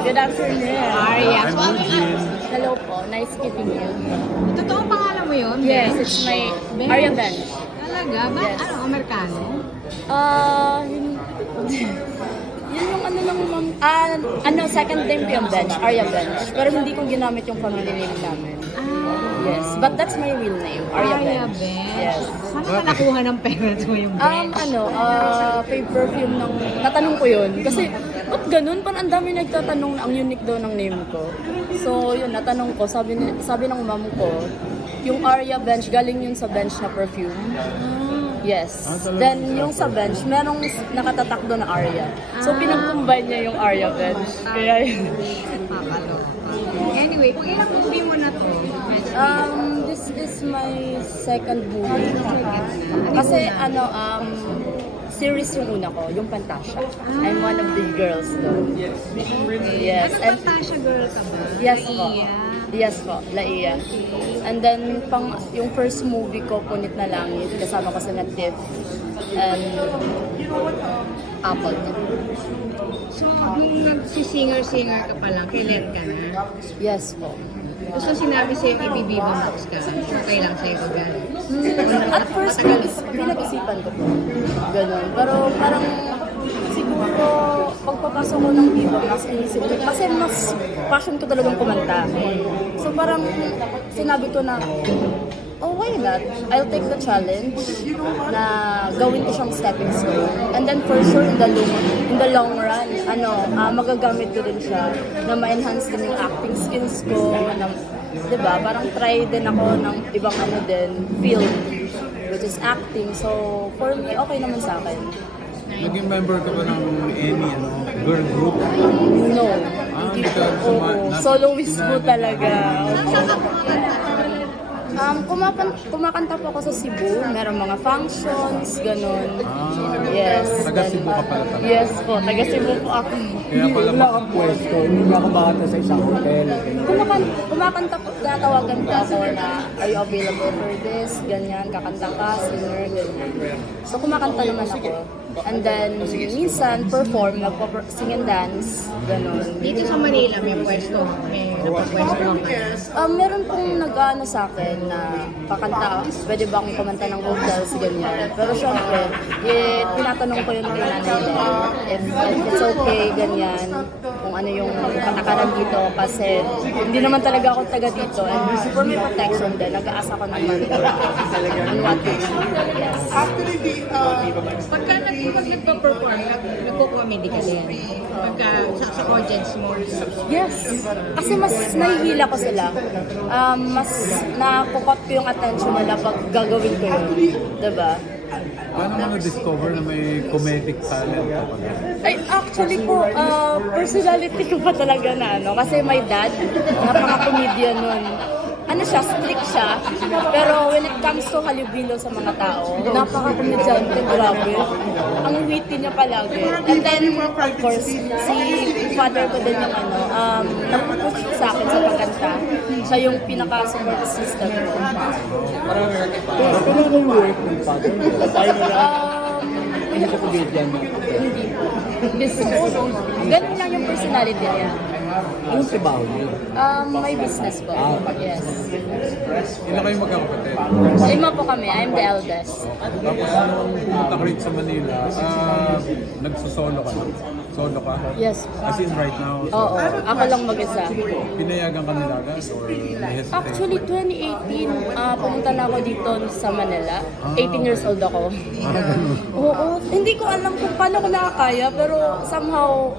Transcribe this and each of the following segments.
Good afternoon. Arya. Hello po. Nice meeting you. Totoong pangalan mo yun? Yes, it's my Arya Bench. Talaga? Ba? Yes. Ano, Amerikano? Yun yung ano lang ma'am. Second name ko yung Bench, Arya Bench. Pero hindi ko ginamit yung family name namin. Yes, but that's my real name, Arya Bench. Yes. Saan ka nakuha ng parents mo yung Bench? Fave perfume ng, natanong ko yun. Kasi, ba't ganun? Parang ang dami nagtatanong na ang unique daw ng name ko. So, yun, natanong ko, sabi ng mom ko, yung Arya Bench, galing yun sa Bench na perfume. Yes. Then, yung sa Bench, merong nakatatak doon na Arya. So, pinag-combine niya yung Arya Bench. Kaya yun. Anyway, kung ilang movie mo na to? This is my second movie. Kasi, series yung una ko, yung Fantasia. I'm one of the girls doon. Yes. Ano Fantasia girl ka ba? Yes po. Laia? Yes po, Laia. And then, yung first movie ko, Punit na Langit, kasama ko sa Natif and Apple. So, nung nagsi-singer-singer ka pa lang, kailan ka na? Yes po. Gusto sinabi sa'yo, ibibiba max ka. Okay lang sa'yo gano'n. At first, pinag-isipan ko po. Ganun. Pero parang siguro, pagpapasok ko ng Viva Max, inisip ko. Kasi mas passion ko talagang kumanta. So parang sinabi ko na, oh, why not? I'll take the challenge na gawin ko siyang stepping stone. And then for sure, in the long run, magagamit ko din siya na ma-enhance din yung acting skills ko. Diba? Parang try din ako ng ibang field, which is acting. So, for me, okay naman sa akin. Naging member ka ba ng any girl group? No. Hindi po. Soloist po talaga. Kumakanta po ako sa Cebu, merong mga functions, ganun. Yes. Taga Cebu ka pala talaga? Yes po, taga Cebu po ako. Kaya pala wala kang pwesto, hindi ako makanta sa isang hotel. Kumakanta po, natawagan po ako na, are you available for this? Ganyan, kakanta ka, singer, ganyan. So kumakanta naman ako. And then, minsan, perform, sing and dance, ganun. Dito sa Manila, may pwesto. May napapwesto ka. Meron pong nag-ano sa akin na kakanta, pwede ba akong kumanta ng hotels, ganyan. Pero syempre, tinatanong ko yun ng nanay nila, if it's okay, ganyan, kung ano yung katakaran dito, kasi hindi naman talaga ako taga dito. And for my protection din, nag-aasa ko naman on what to do. Yes. Pagka nagpa-perform, nagpo-comedy ka din. Pagka sa audience mo. Yes. Kasi mas nahihila ko sila. Mas nakukot ko yung attention nila pag gagawin ko yun. Diba? Paano mo na-discover na may comedic talent ka pa? Ay, actually po, personality ko pa talaga na, kasi my dad, napaka-comedian nun. Strict siya, pero when it comes to halubilo sa mga tao, napaka-komedyante, grabe. Ang witty niya palagi. And then, of course, si father ko din yung nag-push sa akin sa pagkanta. Siya yung pinaka-support system ko. Pero yung work ng father, tayo na lang, hindi ko comedian mo. Hindi po. Business. Ganun lang yung personality niya. Anong trabaho niyo? May business po. Yes. Ilan kayo magkakapatid? 5 po kami. I'm the eldest. Tapos nung pumunta ka rin sa Manila, nagsosolo ka na? Solo ka? Yes. As in right now? Oo. Ako lang mag-isa. Pinayagan ka nila agad? Or may hesitate? Actually, 2018, pumunta na ako dito sa Manila. 18 years old ako. Oo. Hindi ko alam kung paano ko nakakaya, pero somehow,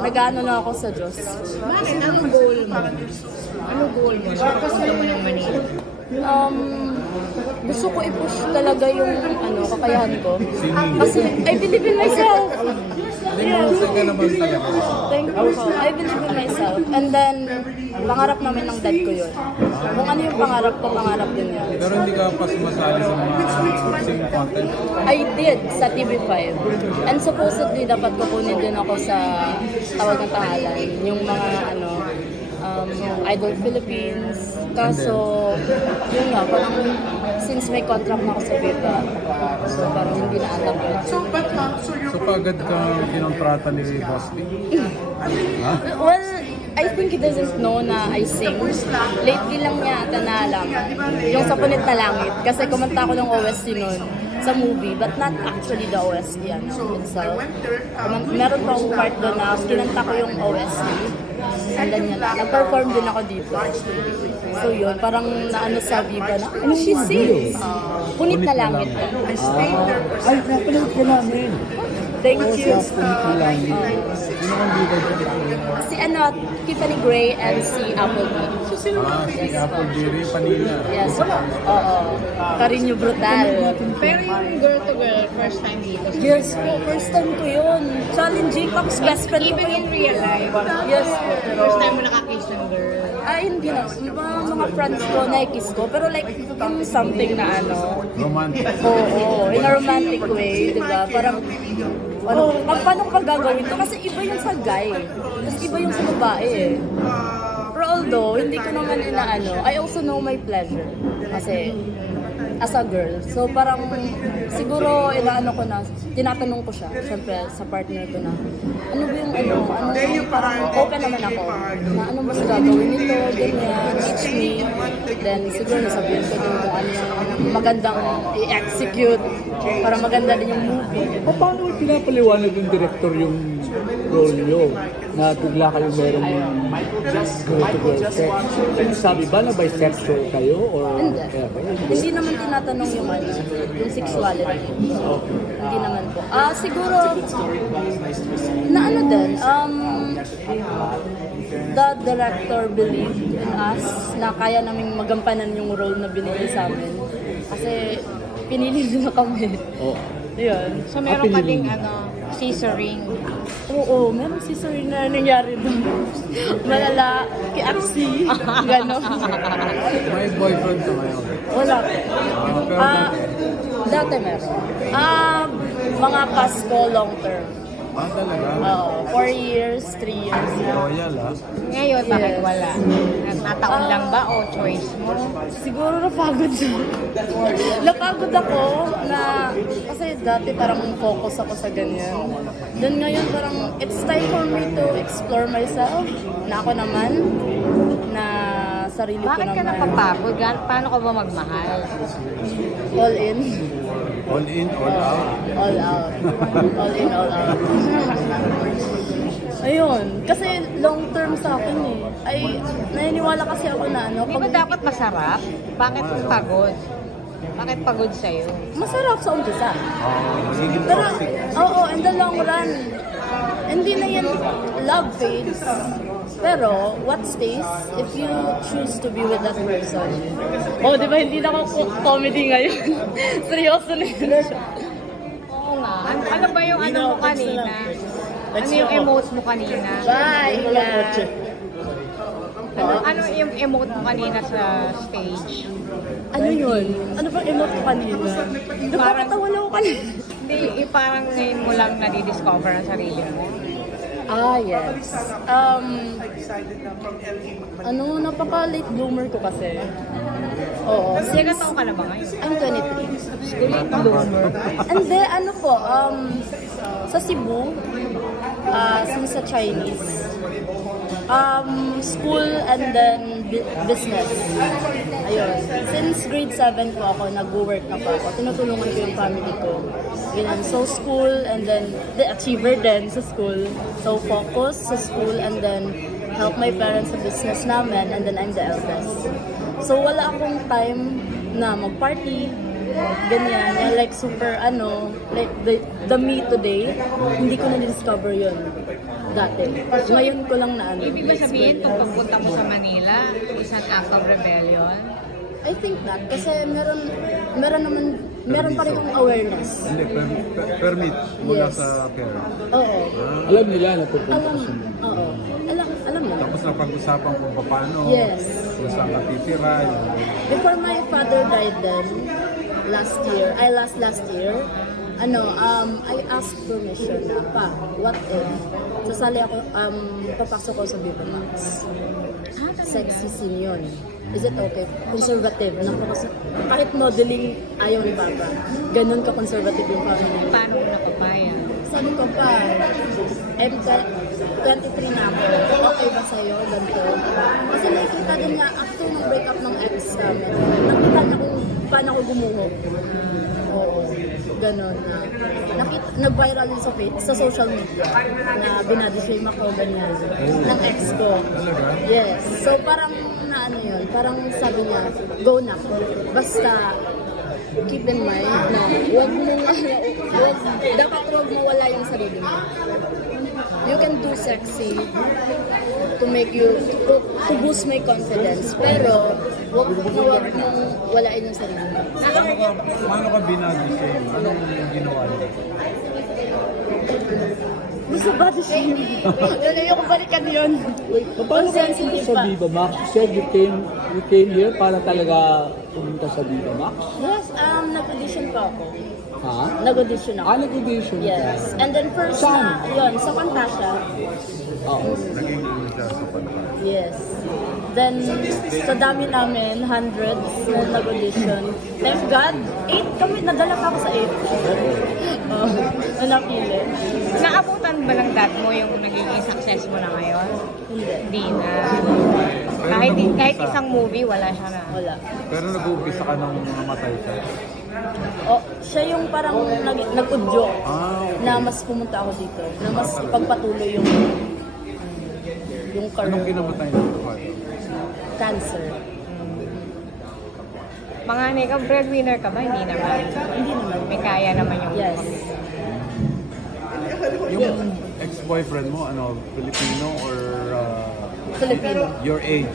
nag-ano na ako sa Diyos. Bakit? Anong goal mo? Anong goal mo? Gusto mo ng Manila? Gusto ko i-push talaga yung kakayahan ko. Kasi I believe in myself. Yes. Ka naman talaga. Thank you po. I believe in myself. And then, pangarap namin ng dad ko yun. Kung ano yung pangarap ko, pangarap din yun. Pero hindi ka pa sumasali sa mga singing content? I did sa TV5. And supposedly, dapat kukunin din ako sa Tawag ng Tahalan. Yung mga Idol Philippines, Kaso, yun nga, parang since may contract na ako sa Viva, so parang hindi na alam ko. So kagad ka kinontrata ni Boss Lee? Ha? Well, I think he doesn't know na I sing. Lately lang niya ata na alam. Yung sa Punit na Langit. Kasi kumanta ko ng OST nun sa movie, but not actually the OST itself. Meron pa akong part doon na kinanta ko yung OST. Sala niya na. Nag-perform din ako dito. So yun, parang naano sa Viva na, ano she sings? Punit na Langit. Ay, napanood ko namin. Thank you. Punit na Langit. Sino ang bida dito? Si Tiffany Gray and si Applebee. Si Applebee, Panina. Yes. Oo. Carino Brutal. Pero yung girl-to-girl, first time dito. Yes po, first time ko yun. Challenging, tapos best friend ko Even in yung real life. Yes po. First time mo nakakiss ng girl. Hindi na. Mga friends ko, na-kiss ko. Pero like, yung something na ano. Romantic. Oo, in a romantic way, di ba? Parang, paano ko gagawin to? Kasi iba yung sa guy. Tapos iba yung sa babae eh. Pero although, hindi ko naman inaano, I also know my pleasure. Kasi, as a girl. So parang, siguro, inaano ko na, tinatanong ko siya, syempre, sa partner ko na, ano ba yung parang open naman ako, na ano ba sa gagawin nito, ganyan, teach me. Then, siguro nasabihin ko din kung ano yung magandang i-execute, para maganda din yung movie. Paano pinapaliwanag ng director yung role nyo? Na bigla kayo meron yung girl-to-girl sex? Sabi ba na bisexual kayo? Or Hindi. Hindi naman tinatanong yung yung sexuality. Hindi naman po. Siguro, na ano din, the director believed in us na kaya naming magampanan yung role na binigay sa amin. Kasi, pinili nila kami. Oh. Yun. So meron ka ding scissoring. Oo, meron scissoring na nangyari doon. Malala, KFC, gano'n. May boyfriend ka ngayon? Wala. Pero Dati meron. Mga Pasko long term. talaga? Oo, 4 years, 3 years. Loyal Ngayon, bakit Yes. wala? Nataon lang ba o choice mo? Siguro napagod siya. Napagod ako na, kasi dati parang focus ako sa ganyan. Then ngayon parang, it's time for me to explore myself. Na ako naman, na sarili ko Bakit naman. ka napapagod? Paano ka ba magmahal? All in. All in, all out? All out. All in, all out. Ayun. Kasi long term sa akin eh. Ay, naniniwala kasi ako na ano. Di ba dapat masarap? Bakit pagod? Bakit pagod sa'yo? Masarap sa umpisa. Magiging Pero, toxic. oo, in the long run, hindi na yan love fades. Pero, what stays if you choose to be with that person? Oh, di ba hindi na ako comedy ngayon? Seryoso na yun siya. Oo nga. Ano ba yung ano mo kanina? Ano yung emote mo kanina? Bye! Ano yung emote mo kanina sa stage? Ano yun? Ano bang emote ko kanina? Napakatawa lang ako kanina. Hindi, parang ngayon mo lang nadidiscover ang sarili mo. Yes. Napaka-late bloomer ko kasi. Oo. Ilang taon ka na ba ngayon? I'm 23. Late bloomer. And then, sa Cebu, since sa Chinese, school and then business. Ayun. Since grade 7 po ako, nag-work na po ako. Tinutulungan ko yung family ko. Ganun. So, school and then, the achiever din sa school. So, focus sa school and then help my parents sa business namin and then I'm the eldest. So, wala akong time na mag-party, ganyan. Like, super, like, the me today, hindi ko na-discover yun dati. Ngayon ko lang na Ibig ba sabihin, kung pagpunta mo sa Manila, isang act of rebellion? I think not. Kasi meron pa rin akong awareness. Hindi, permit mula Yes. sa parents. Oo. Alam nila na pupunta Alam, ka sa oo. Alam mo. Tapos napag-usapan kung paano, Yes. kung saan ka titira, Before my father died then, last year, I asked permission na, pa, what if, sasali ako, papasok ko sa Viva Max. Sexy scene yun. Is it okay? Conservative. Kahit modeling, ayaw ni Papa. Ganon ka-conservative yung family. Paano mo napapayag? Sabi ko pa, I'm 23 na ako. Okay ba sa'yo? Ganito. Kasi nakikita din nga, after ng breakup ng ex namin, nakita niya kung paano ako gumuhok. Oo. Ganon na. Nag-viral din sa social media na binadishame ako, ganyan. Ng ex ko. Yes. So parang na ano yun, parang sabi niya, go na. Basta, keep in mind na dapat huwag mawala yung sarili mo. You can do sexy to make you, to boost my confidence, pero huwag mong walain yung sarili mo. Paano ka binadishame? Anong ginawa niya? Gusto body shaming. Ayoko balikan yun. Paano ka sa Viva Max? You said you came here para talaga pumunta sa Viva Max? Yes, nag-audition pa ako. Ha? Nag-audition ako. Nag-audition ka? Yes. And then first Saan? yun, sa Pantasya. Oo. Naging ano siya sa pagkakas. Yes. Then, sa dami namin, hundreds na nag-audition. Thank God, 8 kami, nadala pa ako sa 8. Na napili. Naabutan ba ng dad mo yung nagiging success mo na ngayon? Hindi na. Kahit isang movie, wala siya na. Wala. Pero nag-uumpisa ka nang namatay siya. Siya yung parang nag-udyo Okay. na mas pumunta ako dito. Na mas ipagpatuloy yung career. Anong ginamatay niya? Cancer. Panganay ka, breadwinner ka ba? Hindi naman. Hindi naman. May kaya naman yung Yes. Yung ex-boyfriend mo, Filipino or Filipino. your age?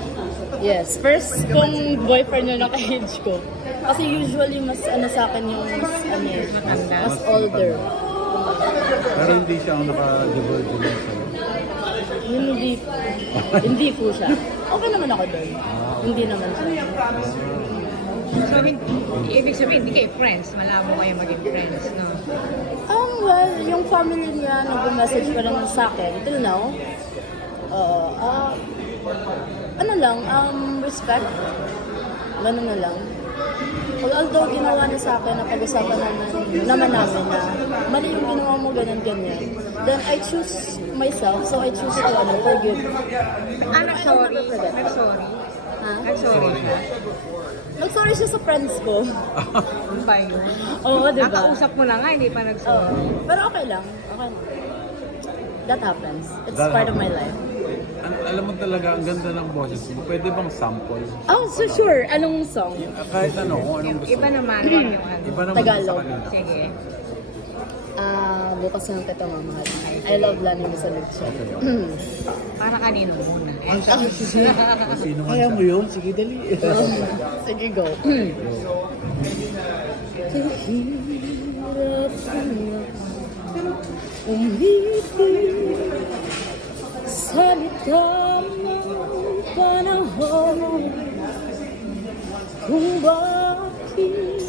Yes. First kong boyfriend yun naka-age ko. Kasi usually mas sa akin yung mas older. Pero hindi siya ang naka-divergent sa'yo. Hindi po siya. Okay naman ako doon. Hindi naman siya. So, ibig sabihin, hindi kayo friends. Malabo kayo maging friends, no? Well, yung family niya nag-message pa rin sa akin. Till now, respect. Ganun na lang. Although ginawa na sa akin na pag-usapan naman namin na mali yung ginawa mo, ganyan. Then I choose myself, so I choose to forgive. Nag-sorry? Ha? Nag-sorry siya? Nag-sorry siya sa friends ko. Ano ba yun? Oo, diba? Nakausap mo na nga, hindi pa nag-sorry. Pero okay lang. Okay lang. That happens. It's That part of happens. my life. Alam mo talaga, ang ganda ng boses mo. Pwede bang sample? Oh, so sure. Anong song? Kahit kung anong gusto. Iba naman yung ano. Iba naman Tagalog. sa kanila. Sige. Bukas ng Tito Mamahal. I love Lani Misalucho. Para kanino muna? Sino man Kaya siya. mo yun? Sige, dali. Sige, go. Kahirap na umibig sa litang panahon kung bakit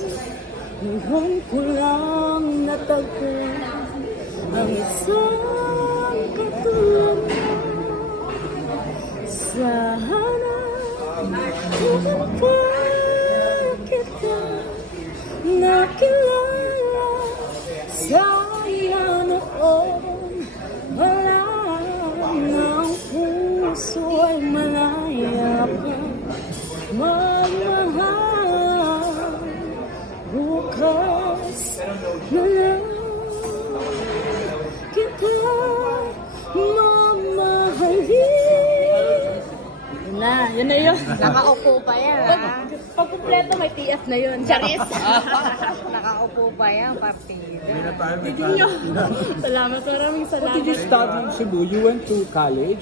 ngayon ko lang natagpo ang isang katulad mo. Sana kung pa kita nakilala, sana noon wala ng puso ay malaya pa magmahal. Bukas na lang kita mamahalin. Yun na yun. Nakaupo pa yan, ha? Pag kumpleto may TF na yun. Charis. Nakaupo pa yan, partida. Hindi na tayo may Salamat. Maraming salamat. What did you study in Cebu? You went to college?